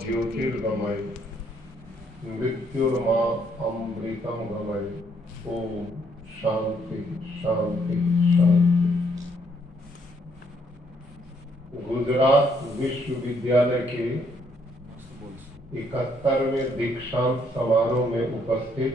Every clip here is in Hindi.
ज्योतिर्गमय मृत्युर्मा अमृतम गमय। ओम शांति शांति शांति। गुजरात विश्वविद्यालय के 71वें दीक्षांत समारोह में उपस्थित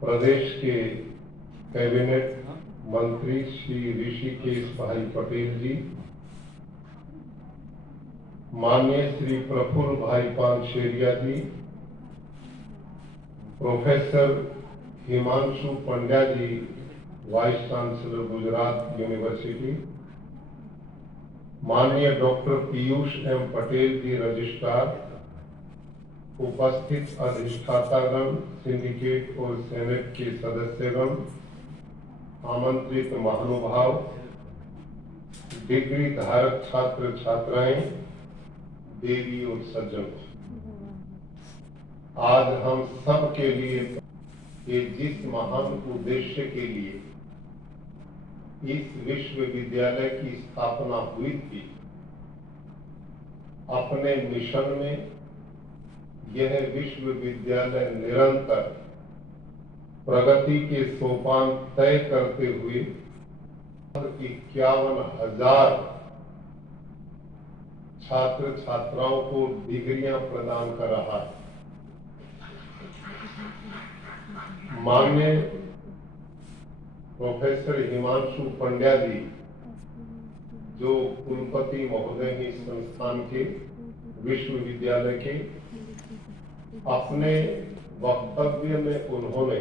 प्रदेश के कैबिनेट मंत्री श्री ऋषिकेश भाई पटेल जी, माननीय श्री प्रफुल्ल भाई पानशेरिया जी, प्रोफेसर हिमांशु पंड्या जी, वाइस चांसलर गुजरात यूनिवर्सिटी, माननीय डॉक्टर पीयूष एम पटेल जी, रजिस्ट्रार, उपस्थित अधिष्ठातागण, सिंडिकेट और सेनेट के सदस्यगण, आमंत्रित महानुभाव, डिग्री धारक छात्र छात्राएं, देवी और सज्जन, आज हम सब के लिए ये जिस महान उद्देश्य के लिए इस विश्वविद्यालय की स्थापना हुई थी, अपने मिशन में यह विश्वविद्यालय निरंतर प्रगति के सोपान तय करते हुए 51,000 छात्र छात्राओं को डिग्रियां प्रदान कर रहा है। माननीय प्रोफेसर हिमांशु पंड्या जी, जो कुलपति महोदय हैं इस संस्थान के विश्वविद्यालय के, अपने वक्तव्य में उन्होंने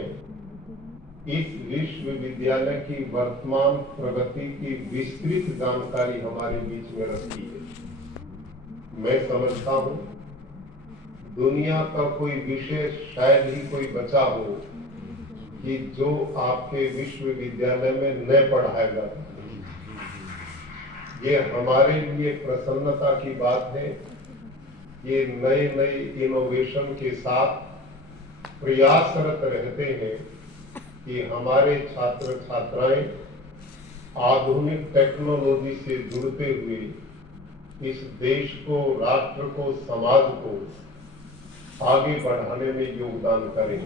इस विश्वविद्यालय की वर्तमान प्रगति की विस्तृत जानकारी हमारे बीच में रखी है। मैं समझता हूं दुनिया का कोई विषय शायद ही कोई बचा हो कि जो आपके विश्वविद्यालय में न पढ़ाया जाता है। ये हमारे लिए प्रसन्नता की बात है। ये नए नए इनोवेशन के साथ प्रयासरत रहते हैं कि हमारे छात्र छात्राएं आधुनिक टेक्नोलॉजी से जुड़ते हुए इस देश को, राष्ट्र को, समाज को आगे बढ़ाने में योगदान करें।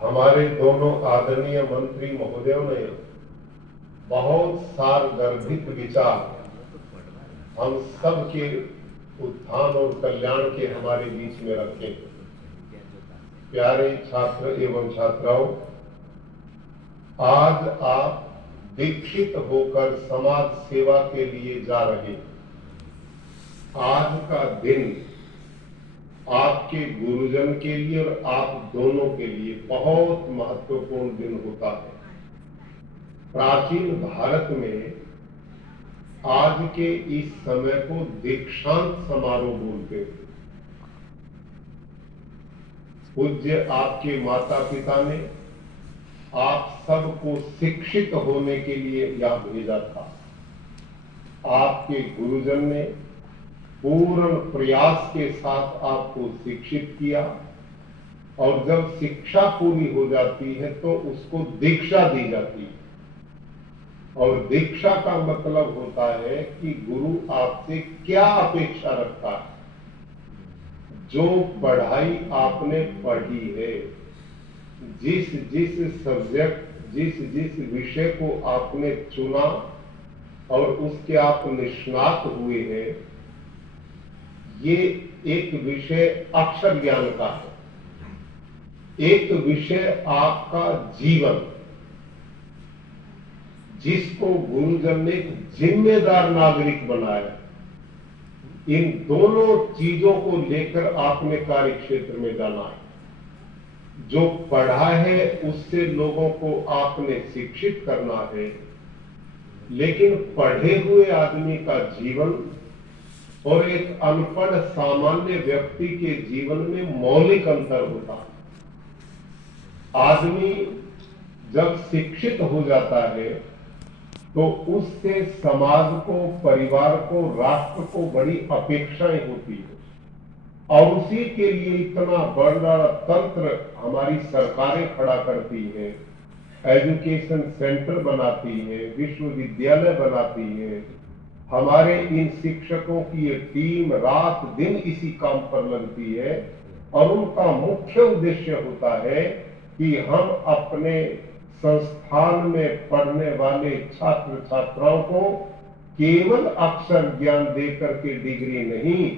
हमारे दोनों आदरणीय मंत्री महोदयों ने बहुत सारगर्भित विचार हम सब के उत्थान और कल्याण के हमारे बीच में रखे। प्यारे छात्र एवं छात्राओं, आज आप दीक्षित होकर समाज सेवा के लिए जा रहे हैं। आज का दिन आपके गुरुजन के लिए और आप दोनों के लिए बहुत महत्वपूर्ण दिन होता है। प्राचीन भारत में आज के इस समय को दीक्षांत समारोह बोलते थे। पूज्य आपके माता पिता ने आप सबको शिक्षित होने के लिए यहां भेजा था। आपके गुरुजन ने पूर्ण प्रयास के साथ आपको शिक्षित किया और जब शिक्षा पूरी हो जाती है तो उसको दीक्षा दी जाती है। और दीक्षा का मतलब होता है कि गुरु आपसे क्या अपेक्षा रखता है। जो पढ़ाई आपने पढ़ी है, जिस जिस सब्जेक्ट, जिस जिस विषय को आपने चुना और उसके आप निष्णात हुए हैं, ये एक विषय अक्षर ज्ञान का है। एक विषय आपका जीवन, जिसको गुरुजन ने एक जिम्मेदार नागरिक बनाया। इन दोनों चीजों को लेकर आपने कार्य क्षेत्र में जाना है। जो पढ़ा है उससे लोगों को आपने शिक्षित करना है, लेकिन पढ़े हुए आदमी का जीवन और एक अनपढ़ सामान्य व्यक्ति के जीवन में मौलिक अंतर होता है। आदमी जब शिक्षित हो जाता है तो उससे समाज को, परिवार को, राष्ट्र को बड़ी अपेक्षाएं होती है और उसी के लिए इतना बड़ा तंत्र हमारी सरकारें खड़ा करती हैं, एजुकेशन सेंटर बनाती हैं, विश्वविद्यालय बनाती हैं, हमारे इन शिक्षकों की ये टीम रात दिन इसी काम पर लगती है और उनका मुख्य उद्देश्य होता है कि हम अपने संस्थान में पढ़ने वाले छात्र छात्राओं को केवल अक्षर ज्ञान देकर के डिग्री नहीं,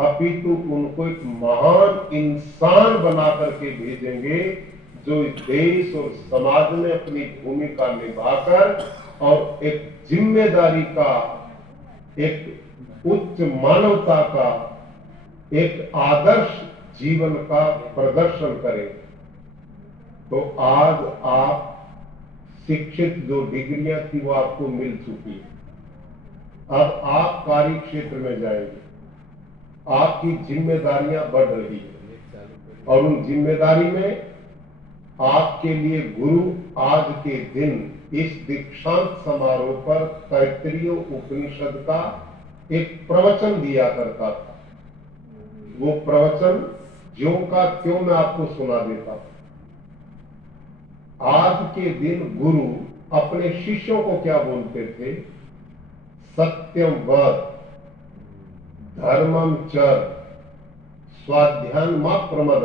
अपितु उनको एक महान इंसान बना करके भेजेंगे जो देश और समाज में अपनी भूमिका निभाकर और एक जिम्मेदारी का, एक उच्च मानवता का, एक आदर्श जीवन का प्रदर्शन करें। तो आज आप शिक्षित जो डिग्रियां थी वो आपको मिल चुकी है। अब आप कार्य क्षेत्र में जाएंगे, आपकी जिम्मेदारियां बढ़ रही है और उन जिम्मेदारी में आपके लिए गुरु आज के दिन इस दीक्षांत समारोह पर तैत्तिरीय उपनिषद का एक प्रवचन दिया करता था। वो प्रवचन ज्यों का त्यों मैं आपको सुना देता हूं। आज के दिन गुरु अपने शिष्यों को क्या बोलते थे? सत्यम वद, धर्मम चर, स्वाध्यान मा प्रमद,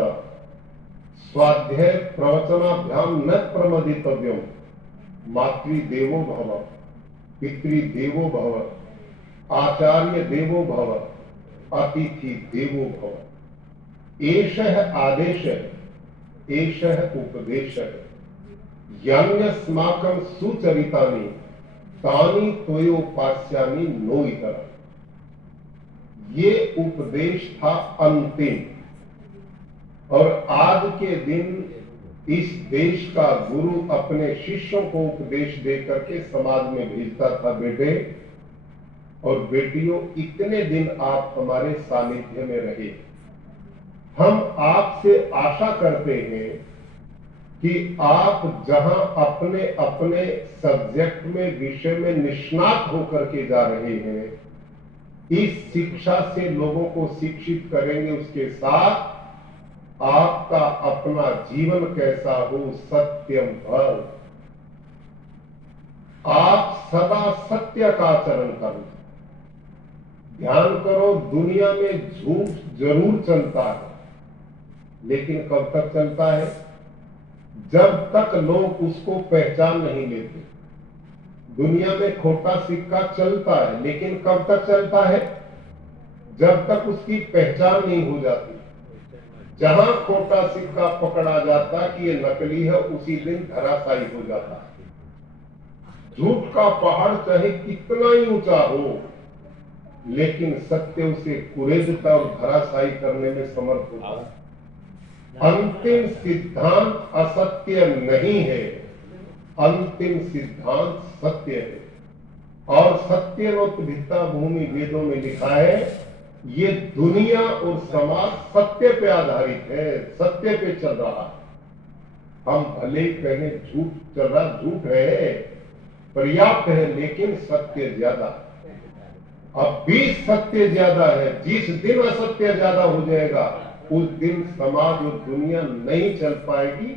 स्वाध्याय प्रवचनाभ्याम न प्रमदितव्यम, मातृदेवो भव, पितृदेवो भव, आचार्य देवो भव, अतिथि देवो भव। एषः आदेशः, एषः उपदेशः, यज्ञस्माकं सुचरितानि तानि त्वयोपास्यानि नो इतर। ये उपदेश था अंतिम, और आज के दिन इस देश का गुरु अपने शिष्यों को उपदेश देकर के समाज में भेजता था, बेटे और बेटियों, इतने दिन आप हमारे सानिध्य में रहे। हम आपसे आशा करते हैं कि आप जहां अपने अपने सब्जेक्ट में, विषय में निष्णात होकर के जा रहे हैं, इस शिक्षा से लोगों को शिक्षित करेंगे। उसके साथ आपका अपना जीवन कैसा हो, सत्यम भव, आप सदा सत्य का आचरण करो। ध्यान करो, दुनिया में झूठ जरूर चलता है, लेकिन कब तक चलता है? जब तक लोग उसको पहचान नहीं लेते। दुनिया में खोटा सिक्का चलता है, लेकिन कब तक चलता है? जब तक उसकी पहचान नहीं हो जाती। जहां खोटा सिक्का पकड़ा जाता कि ये नकली है, उसी दिन धराशायी हो जाता है। झूठ का पहाड़ चाहे कितना ही ऊंचा हो, लेकिन सत्य उसे कुरेदता और धराशायी करने में समर्थ होता है। अंतिम सिद्धांत असत्य नहीं है, अंतिम सिद्धांत सत्य है। और सत्यवोत्थिता भूमि वेदों में लिखा है, ये दुनिया और समाज सत्य पे आधारित है, सत्य पे चल रहा है। हम भले ही कहें झूठ चल रहा, झूठ है, पर्याप्त है, लेकिन सत्य ज्यादा। अब भी सत्य ज्यादा है। जिस दिन असत्य ज्यादा हो जाएगा, उस दिन समाज और दुनिया नहीं चल पाएगी,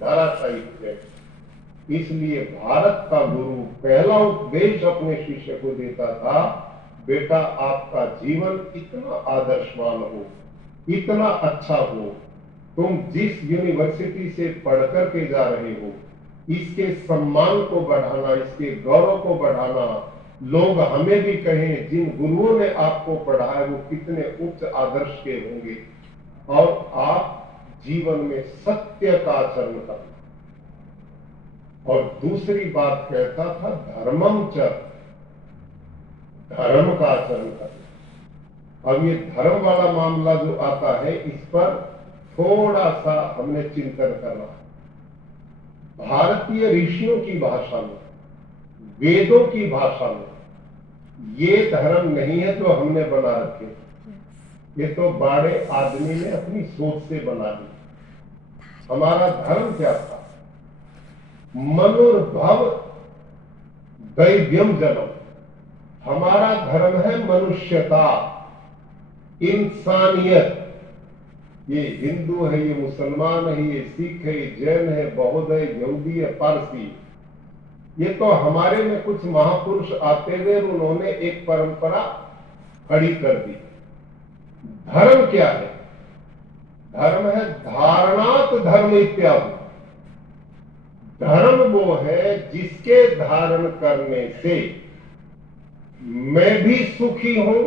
धराशायी हो जाएगी। इसलिए भारत का गुरु पहला उपदेश अपने शिष्य को देता था, बेटा आपका जीवन इतना आदर्शवान हो, इतना अच्छा हो, तुम जिस यूनिवर्सिटी से पढ़कर के जा रहे हो, इसके सम्मान को बढ़ाना, इसके गौरव को बढ़ाना, लोग हमें भी कहें जिन गुरुओं ने आपको पढ़ाया वो कितने उच्च आदर्श के होंगे, और आप जीवन में सत्य का आचरण करना। और दूसरी बात कहता था, धर्मम च, धर्म का आचरण करना। अब ये धर्म वाला मामला जो आता है, इस पर थोड़ा सा हमने चिंतन करना है। भारतीय ऋषियों की भाषा में, वेदों की भाषा में, ये धर्म नहीं है जो हमने बना रखे, ये तो बड़े आदमी ने अपनी सोच से बना दी। हमारा धर्म क्या था? मनुर्भव दैव्यम जन्म। हमारा धर्म है मनुष्यता, इंसानियत। ये हिंदू है, ये मुसलमान है, ये सिख है, ये जैन है, बौद्ध है, यहूदी है, पारसी, ये तो हमारे में कुछ महापुरुष आते हुए उन्होंने एक परंपरा खड़ी कर दी। धर्म क्या है? धर्म है धारणात धर्म इत्यादि। धर्म वो है जिसके धारण करने से मैं भी सुखी हूं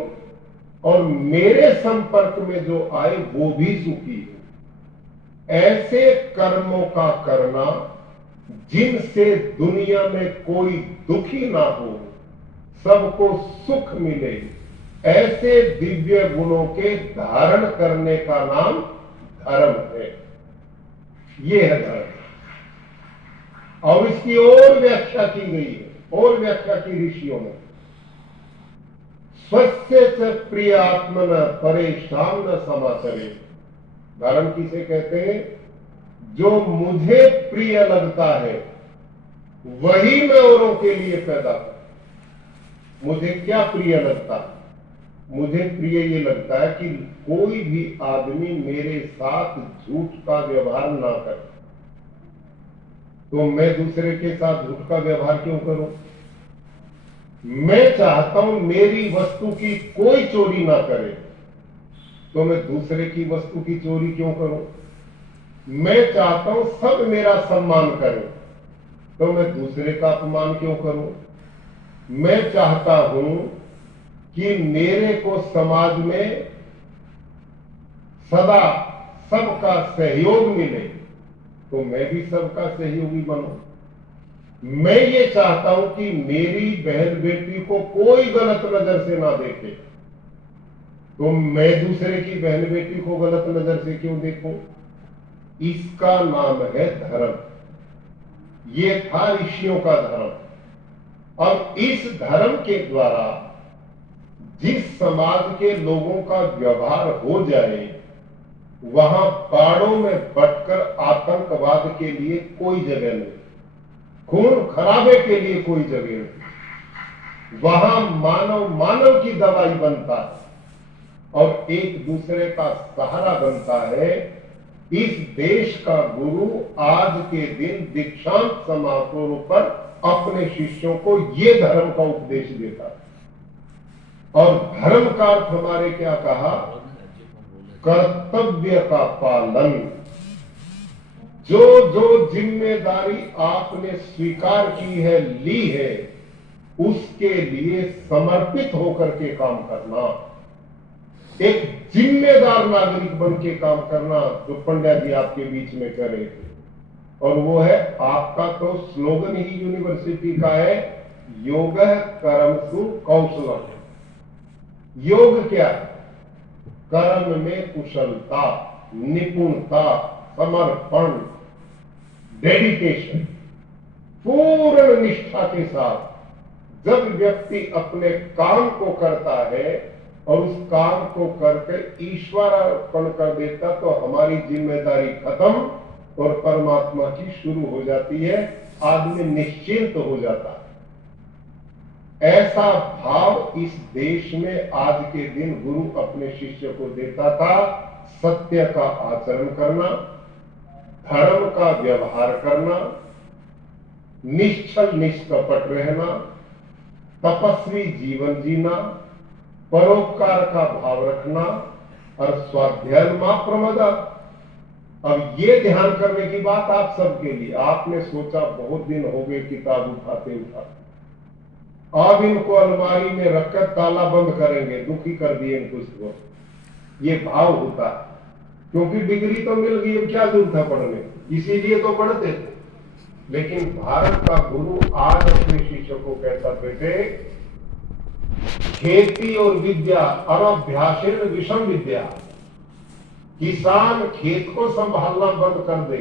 और मेरे संपर्क में जो आए वो भी सुखी हो। ऐसे कर्मों का करना जिनसे दुनिया में कोई दुखी ना हो, सबको सुख मिले, ऐसे दिव्य गुणों के धारण करने का नाम धर्म है। ये है धर्म। और इसकी और व्याख्या की गई है, और व्याख्या की ऋषियों ने। स्वस्य च प्रिय आत्मन परेशान न समाचरे। धर्म किसे कहते हैं? जो मुझे प्रिय लगता है वही मैं औरों के लिए पैदा करूं। मुझे क्या प्रिय लगता है? मुझे प्रिय ये लगता है कि कोई भी आदमी मेरे साथ झूठ का व्यवहार ना करे, तो मैं दूसरे के साथ झूठ का व्यवहार क्यों करूं? मैं चाहता हूं मेरी वस्तु की कोई चोरी ना करे, तो मैं दूसरे की वस्तु की चोरी क्यों करूं? मैं चाहता हूं सब मेरा सम्मान करें, तो मैं दूसरे का अपमान क्यों करूं? मैं चाहता हूं कि मेरे को समाज में सदा सबका सहयोग मिले, तो मैं भी सबका सहयोगी बनूं। मैं ये चाहता हूं कि मेरी बहन बेटी को कोई गलत नजर से ना देखे, तो मैं दूसरे की बहन बेटी को गलत नजर से क्यों देखूं? इसका नाम है धर्म। ये था ऋषियों का धर्म। अब इस धर्म के द्वारा जिस समाज के लोगों का व्यवहार हो जाए, वहां बाड़ों में बटकर आतंकवाद के लिए कोई जगह नहीं, खून खराबे के लिए कोई जगह नहीं। वहां मानव मानव की दवाई बनता है और एक दूसरे का सहारा बनता है। इस देश का गुरु आज के दिन दीक्षांत समारोह पर अपने शिष्यों को ये धर्म का उपदेश देता है। और धर्म का अर्थ हमारे क्या कहा? कर्तव्य का पालन। जो जो जिम्मेदारी आपने स्वीकार की है, ली है, उसके लिए समर्पित होकर के काम करना, एक जिम्मेदार नागरिक बन के काम करना, जो पंड्या जी आपके बीच में कर रहे थे। और वो है आपका तो स्लोगन ही यूनिवर्सिटी का है, योग कर्मसु कौशलम। योग क्या है? कर्म में कुशलता, निपुणता, समर्पण, डेडिकेशन, पूर्ण निष्ठा के साथ जब व्यक्ति अपने काम को करता है और उस काम को करके ईश्वर अर्पण कर देता, तो हमारी जिम्मेदारी खत्म और परमात्मा की शुरू हो जाती है। आदमी निश्चिंत हो जाता है। ऐसा भाव इस देश में आज के दिन गुरु अपने शिष्य को देता था। सत्य का आचरण करना, धर्म का व्यवहार करना, निश्चल निष्कपट रहना, तपस्वी जीवन जीना, परोपकार का भाव रखना और स्वाध्याय मां प्रमदा। अब ये ध्यान करने की बात आप सबके लिए। आपने सोचा बहुत दिन हो गए किताब उठाते उठाते, अब इनको अलमारी में रखकर ताला बंद करेंगे, दुखी कर दिए इनको। इसको ये भाव होता है, क्योंकि डिग्री तो मिल गई, क्या जरूरत है पढ़ने, इसीलिए तो पढ़ते थे। लेकिन भारत का गुरु आज अपने शिष्य को कहता, बेटे खेती और विद्या अनभ्यासेन विषम विद्या। किसान खेत को संभालना बंद कर दे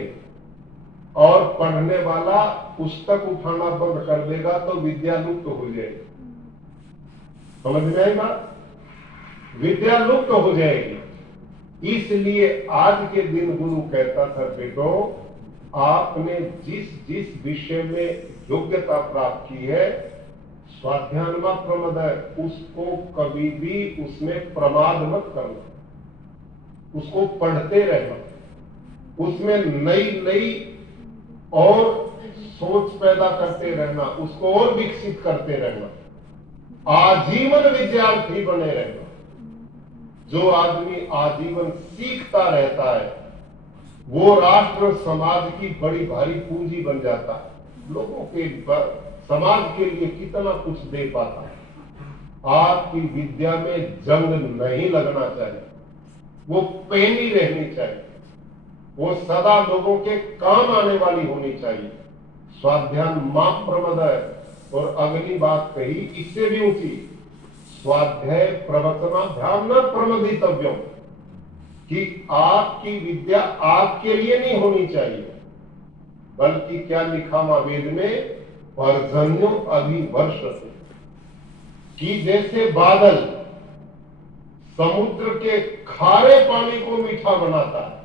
और पढ़ने वाला पुस्तक उठाना बंद कर देगा तो विद्या लुप्त हो जाएगी। समझ में आई बात? विद्या लुप्त हो जाएगी। इसलिए आज के दिन गुरु कहता था, बेटो आपने जिस जिस विषय में योग्यता प्राप्त की है, स्वाध्याय प्रमदय, उसको कभी भी उसमें प्रमाद मत करना, उसको पढ़ते रहना, उसमें नई नई और सोच पैदा करते रहना, उसको और विकसित करते रहना, आजीवन विद्यार्थी बने रहना। जो आदमी आजीवन सीखता रहता है वो राष्ट्र और समाज की बड़ी भारी पूंजी बन जाता है, लोगों के समाज के लिए कितना कुछ दे पाता है। आपकी विद्या में जंग नहीं लगना चाहिए, वो पैनी रहनी चाहिए, वो सदा लोगों के काम आने वाली होनी चाहिए। स्वाध्यान मां प्रमदय, और अगली बात कही इससे भी ऊंची, स्वाध्याय प्रवचनाभ्याम न प्रमदितव्यम, कि आपकी विद्या आपके लिए नहीं होनी चाहिए, बल्कि क्या लिखा हुआ वेद में, पर्जन्यों अभिवर्षते, कि जैसे बादल समुद्र के खारे पानी को मीठा बनाता है,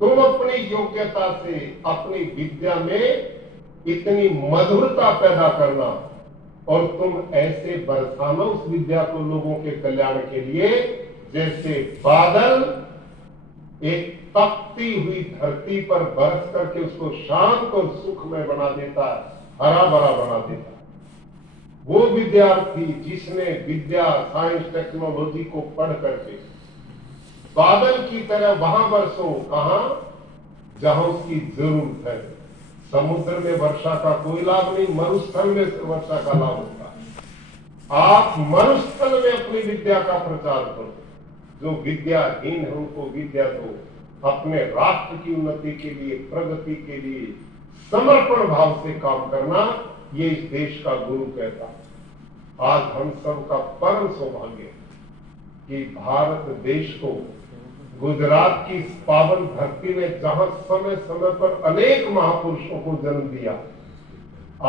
तुम अपनी योग्यता से अपनी विद्या में इतनी मधुरता पैदा करना और तुम ऐसे बरसाना उस विद्या को लोगों के कल्याण के लिए, जैसे बादल एक तपती हुई धरती पर बरस करके उसको शांत और सुखमय बना देता है, हरा भरा बना देता है। वो विद्यार्थी जिसने विद्या, साइंस, टेक्नोलॉजी को पढ़ करके बादल की तरह वहां बरसो, कहां, जहां उसकी जरूरत है। समुद्र में वर्षा का कोई लाभ नहीं, मरुस्थल में वर्षा का लाभ होता है। आप मरुस्थल में अपनी विद्या का प्रचार करो। जो विद्याहीन है उनको विद्या दो, अपने राष्ट्र की उन्नति के लिए, प्रगति के लिए समर्पण भाव से काम करना, ये इस देश का गुरु कहता है। आज हम सब का परम सौभाग्य है कि भारत देश को गुजरात की इस पावन धरती में, जहां समय समय पर अनेक महापुरुषों को जन्म दिया,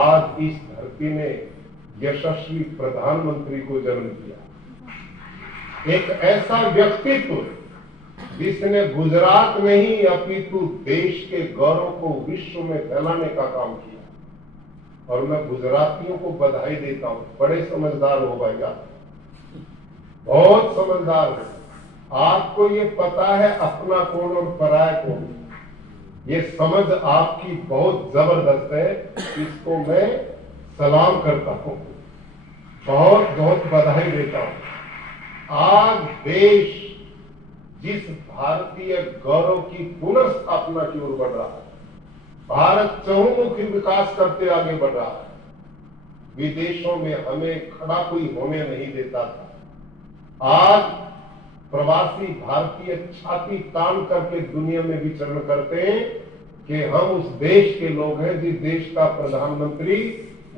आज इस धरती ने यशस्वी प्रधानमंत्री को जन्म दिया। एक ऐसा व्यक्तित्व जिसने गुजरात नहीं अपितु देश के गौरव को विश्व में फैलाने का काम किया। और मैं गुजरातियों को बधाई देता हूं, बड़े समझदार हो भाई आप, बहुत समझदार है। आपको ये पता है अपना कौन और पराया कौन, ये समझ आपकी बहुत जबरदस्त है, इसको मैं सलाम करता हूं, बहुत बहुत बधाई देता हूं। आज देश जिस भारतीय गौरव की पुनर्स्थापना की ओर बढ़ रहा है, भारत चहुमुखी विकास करते आगे बढ़ रहा है। विदेशों में हमें खड़ा कोई होने नहीं देता था, आज प्रवासी भारतीय छाती तान करके दुनिया में विचरण करते हैं कि हम उस देश के लोग हैं जिस देश का प्रधानमंत्री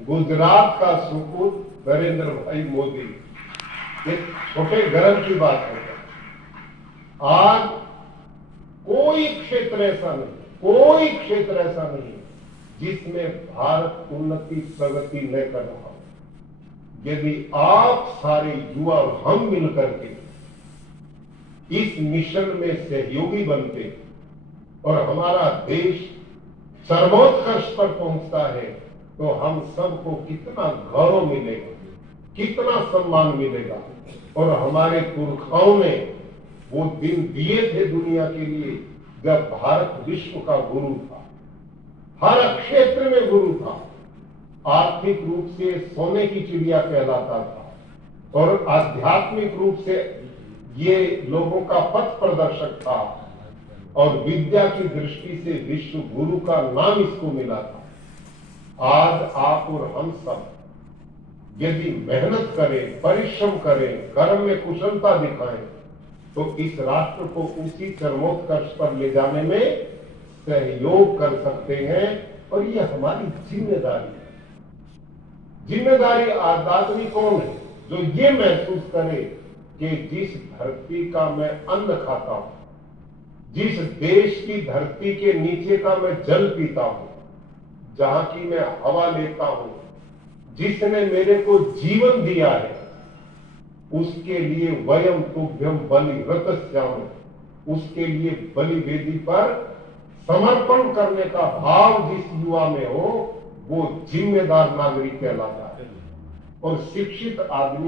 गुजरात का सुपूत नरेंद्र भाई मोदी। ये छोटे गर्व की बात है। आज कोई क्षेत्र ऐसा नहीं, कोई क्षेत्र ऐसा नहीं जिसमें भारत उन्नति प्रगति न कर रहा हो। यदि आप सारे युवा और हम मिलकर के इस मिशन में सहयोगी बनते और हमारा देश सर्वोत्कर्ष पर पहुंचता है, तो हम सबको कितना गौरव मिलेगा, कितना सम्मान मिलेगा। और हमारे पुरखाओं ने वो दिन दिए थे दुनिया के लिए जब भारत विश्व का गुरु था, हर क्षेत्र में गुरु था। आर्थिक रूप से सोने की चिड़िया कहलाता था और आध्यात्मिक रूप से ये लोगों का पथ प्रदर्शक था और विद्या की दृष्टि से विश्व गुरु का नाम इसको मिला था। आज आप और हम सब यदि मेहनत करें, परिश्रम करें, कर्म में कुशलता दिखाएं, तो इस राष्ट्र को उसी चरमोत्कर्ष पर ले जाने में सहयोग कर सकते हैं। और ये हमारी जिम्मेदारी है। जिम्मेदारी आदमी कौन है जो ये महसूस करे कि जिस धरती का मैं अन्न खाता हूं, जिस देश की धरती के नीचे का मैं जल पीता हूं, जहां की मैं हवा लेता हूं, जिसने मेरे को जीवन दिया है, उसके लिए वयम तुभ्यम बलि रतस्याम, उसके लिए बलि वेदी पर समर्पण करने का भाव जिस युवा में हो, वो जिम्मेदार नागरिक कहलाता है। और शिक्षित आदमी